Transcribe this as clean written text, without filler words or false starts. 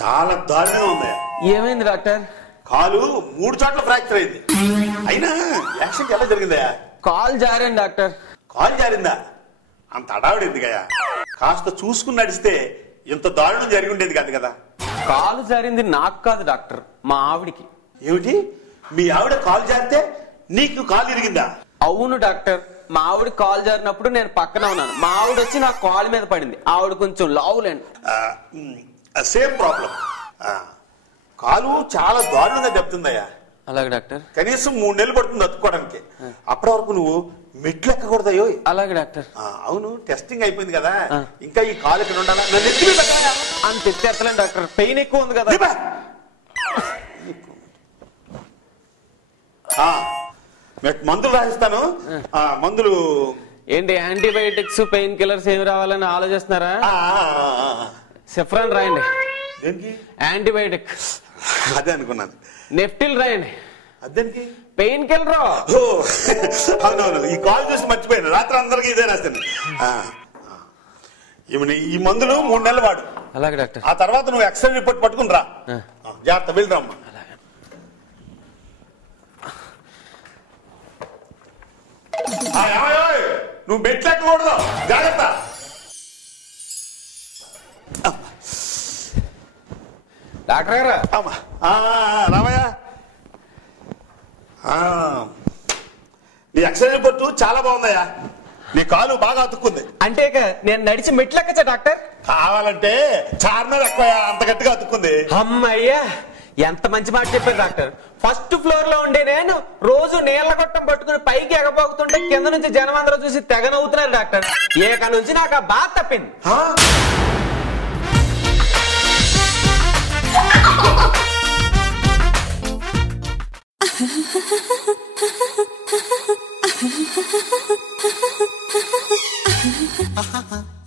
చాలా దారుణంగా ఉందా? ఏమైంది డాక్టర్? కాలు 3 చోట్ల ఫ్రాక్చర్ అయింది. అయినా యాక్సిడెంట్ ఎలా జరిగిందా? కాల్ జారాను డాక్టర్. కాలు జారిందా? అంత అడావిడి ఎందుకయ్యా? కాస్త చూసుకుని నడిస్తే ఇంత దారుణం జరిగి ఉండేది కాదు కదా. కాలు జారింది నాకు కాదు డాక్టర్, మా ఆవిడికి. ఏమిటి? మీ ఆవిడ కాలు జారితే నీకు కాలు ఇరిగిందా? అవును డాక్టర్, మా ఆవిడ కాలు జారినప్పుడు నేను పక్కన ఉన్నాను. మా ఆవిడ వచ్చి నా కాలు మీద పడింది. ఆవిడ కొంచెం లావులేండి. Same problem. కాలు చాలా దారుణంగా దెబ్బతిందయ్యా. అలాగే డాక్టర్. కనీసం 3 నెలలు పడుతుంది అతుక్కోవడానికి. అప్పటి వరకు నువ్వు మెట్లు ఎక్కకూడదయ్యో. అలాగే డాక్టర్. అవును, టెస్టింగ్ అయిపోయింది కదా, ఇంకా ఈ కాలు ఇక్కడ ఉండాలా? అంత ఎత్తలేను డాక్టర్, పెయిన్ ఎక్కువ ఉంది కదా. మందులు రాసిస్తాను. మందులు ఏంటి? యాంటీబయాటిక్స్, పెయిన్ కిల్లర్స్ ఏమి రావాలని ఆలోచిస్తున్నారా? సెఫ్రాన్ రాయండి. దేనికి? యాంటీబయాటిక్. అదే అనుకున్నాను. నెఫ్టిల్ రాయండి. అదేనికి? Pain killer. అవునవును, ఈ కాల్ చూసి మర్చిపోయాను. రాత్రి అందరికి ఇదే రాస్తాను. ఈ మందులు 3 నెలలు వాడు. అలాగే డాక్టర్. ఆ తర్వాత నువ్వు ఎక్స్రే రిపోర్ట్ పట్టుకుని రా. జాగ్రత్త, వెళ్ళిరామ్మా. నువ్వు మెట్లు ఎక్కకూడదు, జాగ్రత్త. డాక్టర్ గారు. రామయ్య, నీ ఎక్స్రే రిపోర్టు చాలా బాగుందయ్యా. నీ కాలు బాగా అతుక్కుంది. అంటే నేను నడిచి మెట్లు ఎక్కచ్చా డాక్టర్? కావాలంటే చార్మినార్ ఎక్కువ, అంత గట్టిగా అతుక్కుంది. అమ్మయ్యా, ఎంత మంచి మాట చెప్పారు డాక్టర్. ఫస్ట్ ఫ్లోర్ లో ఉండే నేను రోజు నీళ్ల గొట్టం పట్టుకుని పైకి ఎగబోతుంటే కింద నుంచి జనం అందరూ చూసి తెగ నవ్వుతున్నారు డాక్టర్. ఏక నుంచి నాకు ఆ బాధ తప్పింది. Ha ha ha.